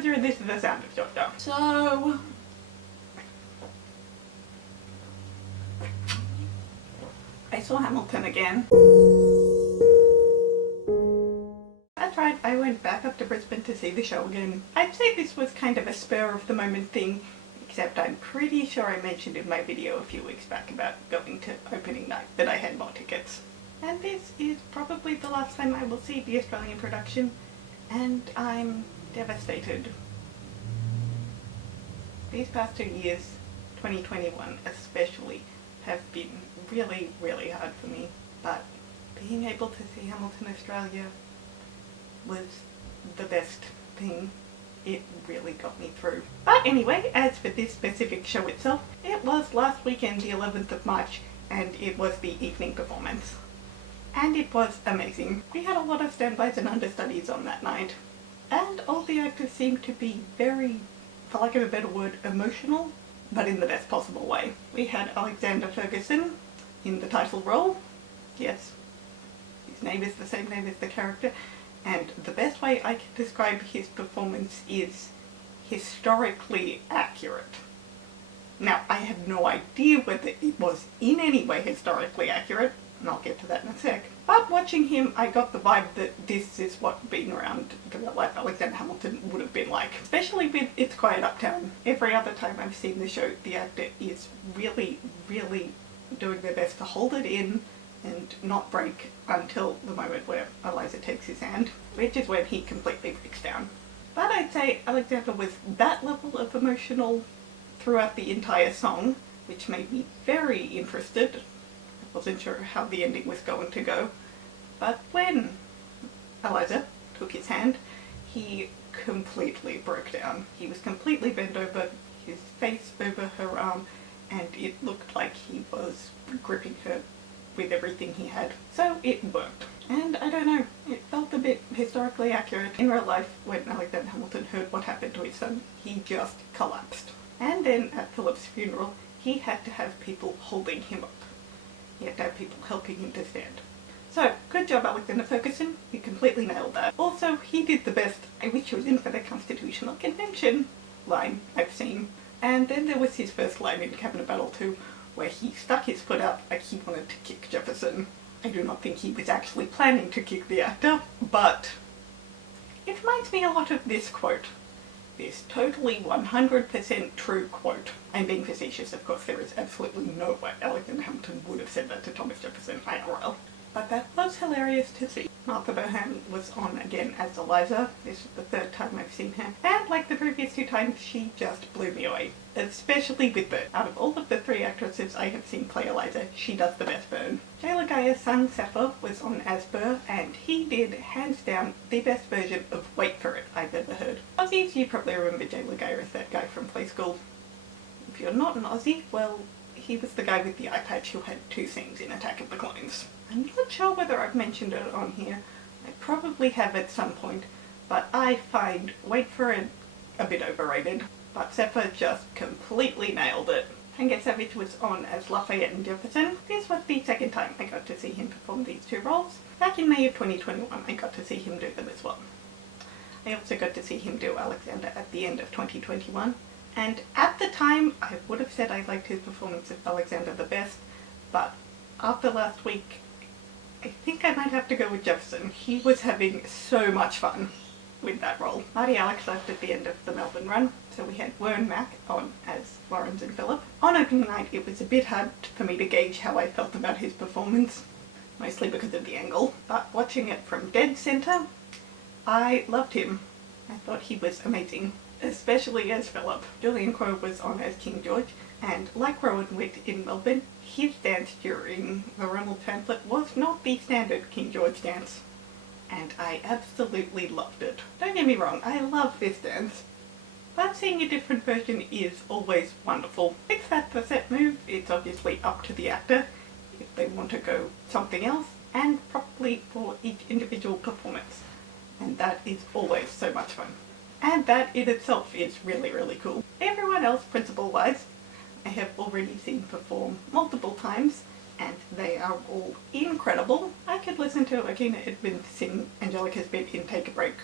composer and this is the sound it's jotted down. So I saw Hamilton again. That's right, I went back up to Brisbane to see the show again. I'd say this was kind of a spur of the moment thing, except I'm pretty sure I mentioned in my video a few weeks back about going to opening night that I had more tickets. And this is probably the last time I will see the Australian production, and I'm devastated. These past 2 years, 2021 especially, have been really, really hard for me, but being able to see Hamilton Australia was the best thing. It really got me through. But anyway, as for this specific show itself, it was last weekend, the 11th of March, and it was the evening performance. And it was amazing. We had a lot of standbys and understudies on that night, and all the actors seemed to be very, for lack of a better word, emotional, but in the best possible way. We had Alexander Ferguson in the title role. Yes, his name is the same name as the character, and the best way I can describe his performance is historically accurate. Now, I have no idea whether it was in any way historically accurate, and I'll get to that in a sec. But watching him, I got the vibe that this is what being around the real life Alexander Hamilton would have been like. Especially with It's Quiet Uptown. Every other time I've seen the show, the actor is really, really doing their best to hold it in and not break until the moment where Eliza takes his hand, which is when he completely breaks down. But I'd say Alexander was that level of emotional throughout the entire song, which made me very interested. Wasn't sure how the ending was going to go, but when Eliza took his hand, he completely broke down. He was completely bent over, his face over her arm, and it looked like he was gripping her with everything he had. So it worked. And I don't know, it felt a bit historically accurate. In real life, when Alexander Hamilton heard what happened to his son, he just collapsed. And then at Philip's funeral, he had to have people holding him up. He had to have people helping him to stand. So, good job Alexander Ferguson, you completely nailed that. Also, he did the best "I wish you was in for the Constitutional Convention" line I've seen. And then there was his first line in Cabinet Battle 2, where he stuck his foot out like he wanted to kick Jefferson. I do not think he was actually planning to kick the actor, but it reminds me a lot of this quote. This totally 100% true quote. I'm being facetious, of course. There is absolutely no way Alexander Hamilton would have said that to Thomas Jefferson IRL. But that was hilarious to see. Martha Bohan was on again as Eliza. This is the third time I've seen her. And like the previous 2 times, she just blew me away. Especially with Burn. Out of all of the 3 actresses I have seen play Eliza, she does the best Burn. Jayla Guy's son, Sappho, was on as Burr, and he did, hands down, the best version of Wait For It I've ever heard. Aussies, you probably remember Jayla Guy as that guy from Play School. If you're not an Aussie, well, he was the guy with the eye patch who had 2 scenes in Attack of the Clones. I'm not sure whether I've mentioned it on here. I probably have at some point, but I find Wait For It a bit overrated. But Seppa just completely nailed it. Tanguy Savage was on as Lafayette and Jefferson. This was the second time I got to see him perform these 2 roles. Back in May of 2021, I got to see him do them as well. I also got to see him do Alexander at the end of 2021. And at the time, I would have said I liked his performance of Alexander the best, but after last week, I think I might have to go with Jefferson. He was having so much fun with that role. Marty Alex left at the end of the Melbourne run, so we had Wern Mac on as Lawrence and Philip. On opening night, it was a bit hard for me to gauge how I felt about his performance, mostly because of the angle, but watching it from dead centre, I loved him. I thought he was amazing, especially as Philip. Julian Crowe was on as King George, and like Rowan Witt in Melbourne, his dance during the Ronald pamphlet was not the standard King George dance, and I absolutely loved it. Don't get me wrong, I love this dance, but seeing a different version is always wonderful. If that's the set move, it's obviously up to the actor if they want to go something else, and probably for each individual performance, and that is always so much fun. And that in itself is really, really cool. Everyone else, principal-wise, I have already seen perform multiple times, and they are all incredible. I could listen to Akina Edmonds sing Angelica's bit in Take a Break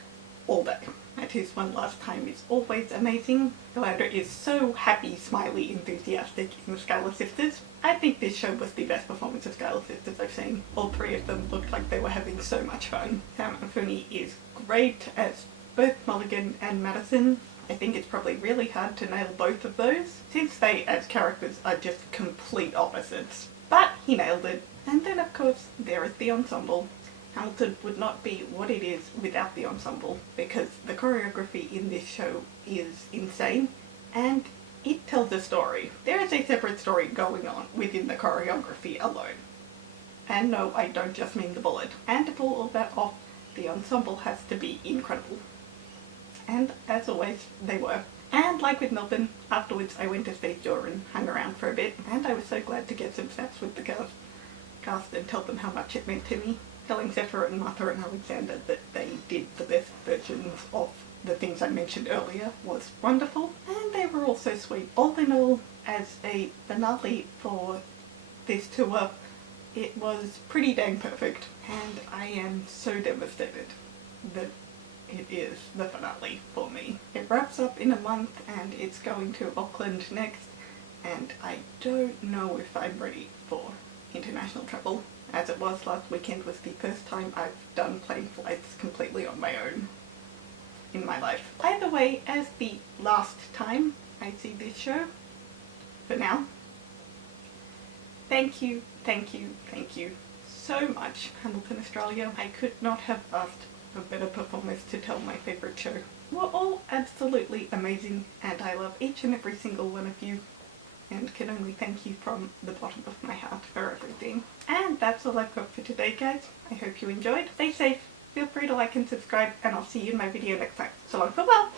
all day. And his one last time is always amazing. Yolanda is so happy, smiley, enthusiastic in the Schuyler Sisters. I think this show was the best performance of Schuyler Sisters I've seen. All three of them looked like they were having so much fun. Sam Anthony is great as both Mulligan and Madison. I think it's probably really hard to nail both of those, since they as characters are just complete opposites. But he nailed it. And then of course there is the ensemble. Hamilton would not be what it is without the ensemble, because the choreography in this show is insane and it tells a story. There is a separate story going on within the choreography alone. And no, I don't just mean the bullet. And to pull all that off, the ensemble has to be incredible. And as always, they were. And like with Melbourne, afterwards I went to stage door and hung around for a bit, and I was so glad to get some snaps with the cast and tell them how much it meant to me. Telling Zephyr and Martha and Alexander that they did the best versions of the things I mentioned earlier was wonderful, and they were also sweet. All in all, as a finale for this tour, it was pretty dang perfect, and I am so devastated that it is the finale for me. It wraps up in a month and it's going to Auckland next, and I don't know if I'm ready for international travel. As it was last weekend was the first time I've done plane flights completely on my own in my life. Either way, as the last time I see this show, for now, thank you so much, Hamilton Australia. I could not have asked for better performers to tell my favourite show. We're all absolutely amazing, and I love each and every single one of you, and can only thank you from the bottom of my heart for everything. And that's all I've got for today, guys. I hope you enjoyed. Stay safe, feel free to like and subscribe, and I'll see you in my video next time. So long, farewell!